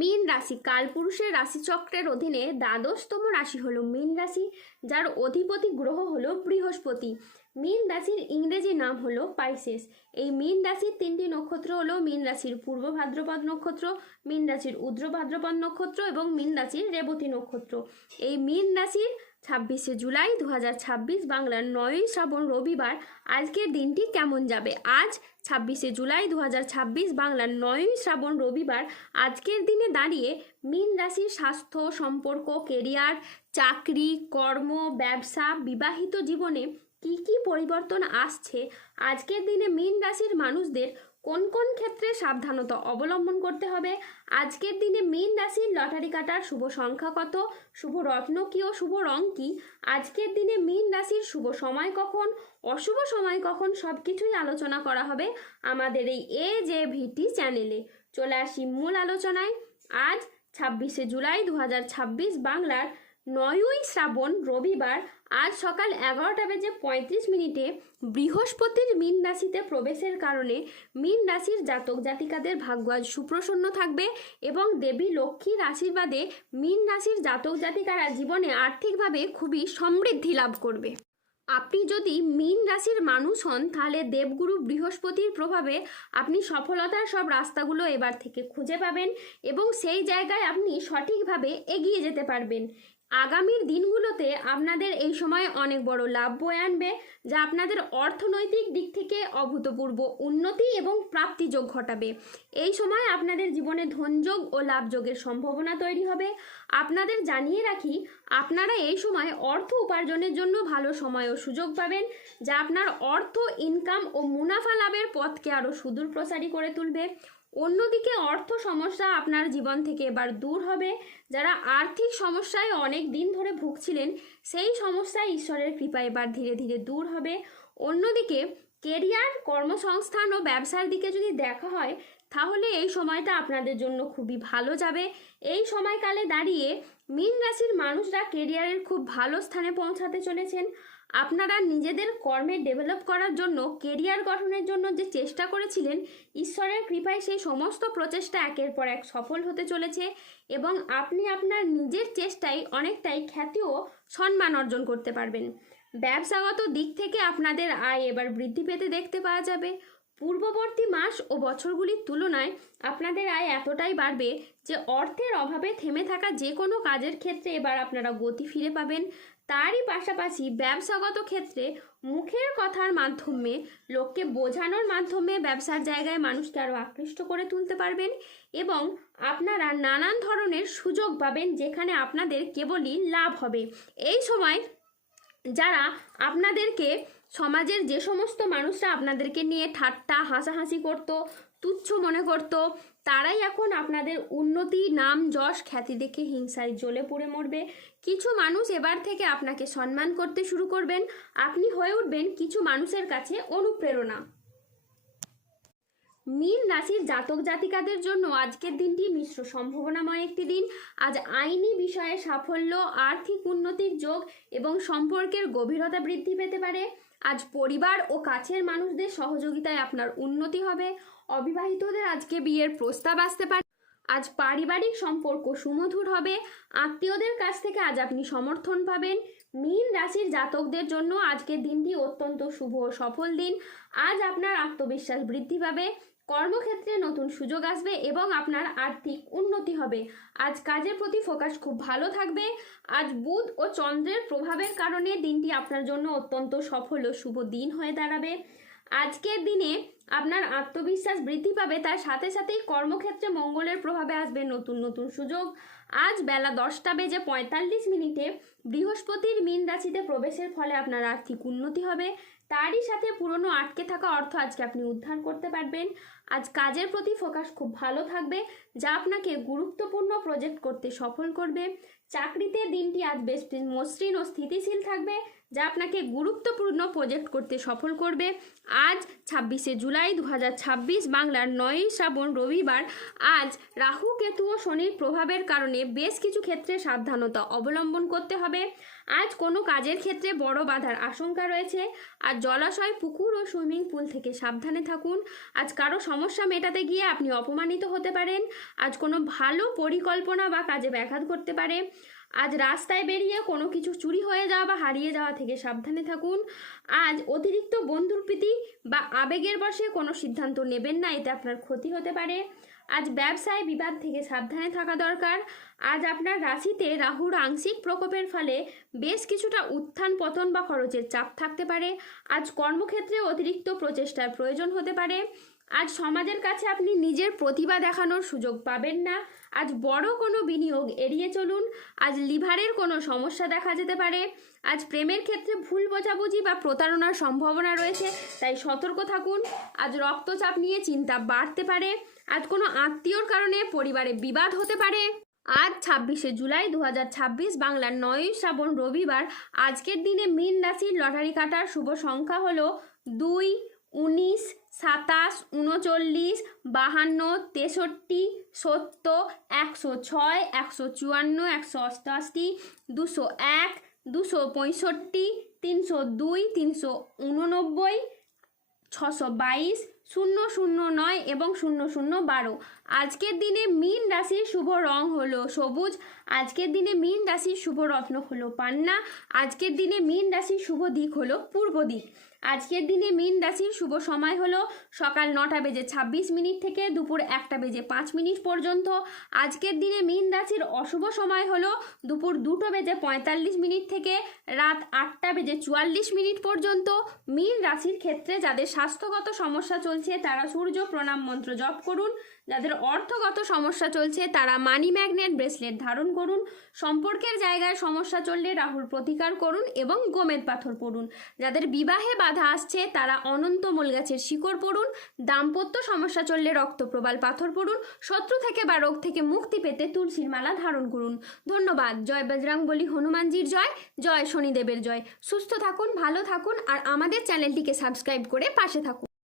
মীন রাশি কালপুরুষের রাশিচক্রের অধীনে দ্বাদশতম রাশি হলো মীন রাশি, যার অধিপতি গ্রহ হলো বৃহস্পতি। মীন রাশির ইংরেজি নাম হলো পাইসেস। এই মীন রাশির তিনটি নক্ষত্র হলো মীন রাশির পূর্ব ভাদ্রপদ নক্ষত্র, মীন রাশির উত্তর ভাদ্রপদ নক্ষত্র এবং মীন রাশির রেবতী নক্ষত্র। এই মীন রাশির 26শে জুলাই 2026 বাংলার 9ই শ্রাবণ রবিবার আজকের দিনটি কেমন যাবে? আজ 26শে জুলাই 2026 বাংলার 9ই শ্রাবণ রবিবার আজকের দিনে দাঁড়িয়ে মীন রাশির স্বাস্থ্য, সম্পর্ক, কেরিয়ার, চাকরি, কর্ম, ব্যবসা, বিবাহিত জীবনে কি কি পরিবর্তন আসছে, আজকের দিনে মীন রাশির মানুষদের কোন কোন ক্ষেত্রে সাবধানতা অবলম্বন করতে হবে, আজকের দিনে মীন রাশির লটারি কাটার শুভ সংখ্যা কত, শুভ রত্ন কি ও শুভ রং কি, আজকের দিনে মীন রাশির শুভ সময় কখন, অশুভ সময় কখন, সব কিছুই আলোচনা করা হবে আমাদের এই AJVT চ্যানেলে। চলে আসি মূল আলোচনায়। আজ 26শে জুলাই 2026 বাংলার 9ই শ্রাবণ রবিবার আজ সকাল 11:35 বৃহস্পতির মীন রাশিতে প্রবেশের কারণে মীন রাশির জাতক জাতিকাদের ভাগ্য আজ সুপ্রসন্ন থাকবে এবং দেবী লক্ষ্মীর আশীর্বাদে মীন রাশির জাতক জাতিকারা জীবনে আর্থিকভাবে খুবই সমৃদ্ধি লাভ করবে। আপনি যদি মীন রাশির মানুষ হন তাহলে দেবগুরু বৃহস্পতির প্রভাবে আপনি সফলতার সব রাস্তাগুলো এবার থেকে খুঁজে পাবেন এবং সেই জায়গায় আপনি সঠিকভাবে এগিয়ে যেতে পারবেন। আগামীর দিনগুলোতে আপনাদের এই সময় অনেক বড় লাভ বয়ে আনবে, যা আপনাদের অর্থনৈতিক দিক থেকে অভূতপূর্ব উন্নতি এবং প্রাপ্তিযোগ ঘটাবে। এই সময় আপনাদের জীবনে ধনযোগ ও লাভযোগের সম্ভাবনা তৈরি হবে। আপনাদের জানিয়ে রাখি, আপনারা এই সময় অর্থ উপার্জনের জন্য ভালো সময় ও সুযোগ পাবেন, যা আপনার অর্থ ইনকাম ও মুনাফা লাভের পথকে আরও সুদূর প্রসারী করে তুলবে। অন্যদিকে অর্থ সমস্যা আপনার জীবন থেকে এবার দূর হবে। যারা আর্থিক সমস্যায় অনেক দিন ধরে ভুগছিলেন, সেই সমস্যা ঈশ্বরের কৃপায় এবার ধীরে ধীরে দূর হবে। অন্যদিকে কেরিয়ার, কর্মসংস্থান ও ব্যবসার দিকে যদি দেখা হয় তাহলে এই সময়টা আপনাদের জন্য খুবই ভালো যাবে। এই সময়কালে দাঁড়িয়ে মীন রাশির মানুষরা কেরিয়ারের খুব ভালো স্থানে পৌঁছাতে চলেছেন। আপনারা নিজেদের কর্মে ডেভেলপ করার জন্য, কেরিয়ার গঠনের জন্য যে চেষ্টা করেছিলেন, ঈশ্বরের কৃপায় সেই সমস্ত প্রচেষ্টা একের পর এক সফল হতে চলেছে এবং আপনি আপনার নিজের চেষ্টায় অনেকটাই খ্যাতি ও সম্মান অর্জন করতে পারবেন। ব্যবসাগত দিক থেকে আপনাদের আয় এবার বৃদ্ধি পেতে দেখতে পাওয়া যাবে। পূর্ববর্তী মাস ও বছরগুলির তুলনায় আপনাদের আয় এতটাই বাড়বে যে অর্থের অভাবে থেমে থাকা যে কোনো কাজের ক্ষেত্রে এবার আপনারা গতি ফিরে পাবেন। তারই পাশাপাশি ব্যবসাগত ক্ষেত্রে মুখের কথার মাধ্যমে, লোককে বোঝানোর মাধ্যমে ব্যবসার জায়গায় মানুষকে আরও আকৃষ্ট করে তুলতে পারবেন এবং আপনারা নানান ধরনের সুযোগ পাবেন যেখানে আপনাদের কেবলই লাভ হবে। এই সময় যারা আপনাদেরকে, সমাজের যে সমস্ত মানুষরা আপনাদেরকে নিয়ে ঠাট্টা হাসাহাসি করত, তুচ্ছ মনে করত, তারাই এখন আপনাদের উন্নতি, নাম, যশ, খ্যাতি দেখে হিংসায় জ্বলে পুড়ে মরবে। কিছু মানুষ এবার থেকে আপনাকে সম্মান করতে শুরু করবেন। আপনি হয়ে উঠবেন কিছু মানুষের কাছে অনুপ্রেরণা। মীন রাশির জাতক জাতিকাদের জন্য আজকের দিনটি মিশ্র সম্ভাবনাময় একটি দিন। আজ আইনি বিষয়ে সাফল্য, আর্থিক উন্নতির যোগ এবং সম্পর্কের গভীরতা বৃদ্ধি পেতে পারে। আজ পরিবার ও কাছের মানুষদের সহযোগিতায় আপনার উন্নতি হবে। অবিবাহিতদের আজকে বিয়ের প্রস্তাব আসতে পারে। আজ পারিবারিক সম্পর্ক সুমধুর হবে। আত্মীয়দের কাছ থেকে আজ আপনি সমর্থন পাবেন। মীন রাশির জাতকদের জন্য আজকের দিনটি অত্যন্ত শুভ ও সফল দিন। আজ আপনার আত্মবিশ্বাস বৃদ্ধি পাবে, কর্মক্ষেত্রে নতুন সুযোগ আসবে এবং আপনার আর্থিক উন্নতি হবে। আজ কাজের প্রতি ফোকাস খুব ভালো থাকবে। আজ বুধ ও চন্দ্রের প্রভাবের কারণে দিনটি আপনার জন্য অত্যন্ত সফল ও শুভ দিন হয়ে দাঁড়াবে। আজকের দিনে আপনার আত্মবিশ্বাস বৃদ্ধি পাবে, তার সাথে সাথেই কর্মক্ষেত্রে মঙ্গলের প্রভাবে আসবে নতুন নতুন সুযোগ। আজ বেলা 10:45 বৃহস্পতির মীন রাশিতে প্রবেশের ফলে আপনার আর্থিক উন্নতি হবে। তারই সাথে পুরনো আটকে থাকা অর্থ আজকে আপনি উদ্ধার করতে পারবেন। আজ কাজের প্রতি ফোকাস খুব ভালো থাকবে, যা আপনাকে গুরুত্বপূর্ণ প্রজেক্ট করতে সফল করবে। চাকরিতে দিনটি আজ বেশ মসৃণ ও স্থিতিশীল থাকবে, যা আপনাকে গুরুত্বপূর্ণ প্রজেক্ট করতে সফল করবে। আজ 26শে জুলাই 2026 বাংলার 9ই শ্রাবণ রবিবার। আজ রাহু কেতু ও শনির প্রভাবের কারণে বেশ কিছু ক্ষেত্রে সাবধানতা অবলম্বন করতে হবে। আজ কোনো কাজের ক্ষেত্রে বড় বাধার আশঙ্কা রয়েছে। আজ জলাশয়, পুকুর ও সুইমিং পুল থেকে সাবধানে থাকুন। আজ কারো সমস্যা মেটাতে গিয়ে আপনি অপমানিত হতে পারেন। আজ কোনো ভালো পরিকল্পনা বা কাজে ব্যাঘাত করতে পারে। আজ রাস্তায় বেরিয়ে কোনো কিছু চুরি হয়ে যাওয়া বা হারিয়ে যাওয়া থেকে সাবধানে থাকুন। আজ অতিরিক্ত বন্ধুর প্রীতি বা আবেগের বশে কোনো সিদ্ধান্ত নেবেন না, এতে আপনার ক্ষতি হতে পারে। আজ ব্যবসায় বিবাদ থেকে সাবধানে থাকা দরকার। আজ আপনার রাশিতে রাহুর আংশিক প্রকোপের ফলে বেশ কিছুটা উত্থান পতন বা খরচের চাপ থাকতে পারে। আজ কর্মক্ষেত্রে অতিরিক্ত প্রচেষ্টার প্রয়োজন হতে পারে। আজ সমাজের কাছে আপনি নিজের প্রতিভা দেখানোর সুযোগ পাবেন না। আজ বড় কোনো বিনিয়োগ এড়িয়ে চলুন। আজ লিভারের কোনো সমস্যা দেখা যেতে পারে। আজ প্রেমের ক্ষেত্রে ভুল বোঝাবুঝি বা প্রতারণার সম্ভাবনা রয়েছে, তাই সতর্ক থাকুন। আজ রক্তচাপ নিয়ে চিন্তা বাড়তে পারে। আজ কোনো আত্মীয়র কারণে পরিবারে বিবাদ হতে পারে। আজ 26শে জুলাই 2026 বাংলার 9ই শ্রাবণ রবিবার। আজকের দিনে মীন রাশির লটারি কাটার শুভ সংখ্যা হলো 2, 19, 27, 39, 52, 63, 70, 106, 154, 188, 201, 265, 302, 389, 622, 009 এবং 0012। আজকের দিনে মীন রাশির শুভ রং হলো সবুজ। আজকের দিনে মীন রাশির শুভ রত্ন হলো পান্না। আজকের দিনে মীন রাশির শুভ দিক হলো পূর্ব দিক। আজকের দিনে মীন রাশির শুভ সময় হলো সকাল 9:26 থেকে দুপুর 1:05 পর্যন্ত। আজকের দিনে মীন রাশির অশুভ সময় হলো দুপুর 2:45 থেকে রাত 8:44 পর্যন্ত। মীন রাশির ক্ষেত্রে যাদের স্বাস্থ্যগত সমস্যা চলছে তারা সূর্য প্রণাম মন্ত্র জপ করুন। যাদের অর্থগত সমস্যা চলছে তারা মানি ম্যাগনেট ব্রেসলেট ধারণ করুন। সম্পর্কের জায়গায় সমস্যা চললে রাহুর প্রতিকার করুন এবং গোমেদ পাথর পড়ুন। যাদের বিবাহে বাধা আসছে তারা অনন্ত মূল গাছের শিকড় পড়ুন। দাম্পত্য সমস্যা চললে রক্তপ্রবাল পাথর পড়ুন। শত্রু থেকে বা রোগ থেকে মুক্তি পেতে তুলসীর মালা ধারণ করুন। ধন্যবাদ। জয় বজরংবলী হনুমানজির জয়, জয় শনিদেবের জয়। সুস্থ থাকুন, ভালো থাকুন আর আমাদের চ্যানেলটিকে সাবস্ক্রাইব করে পাশে থাকুন।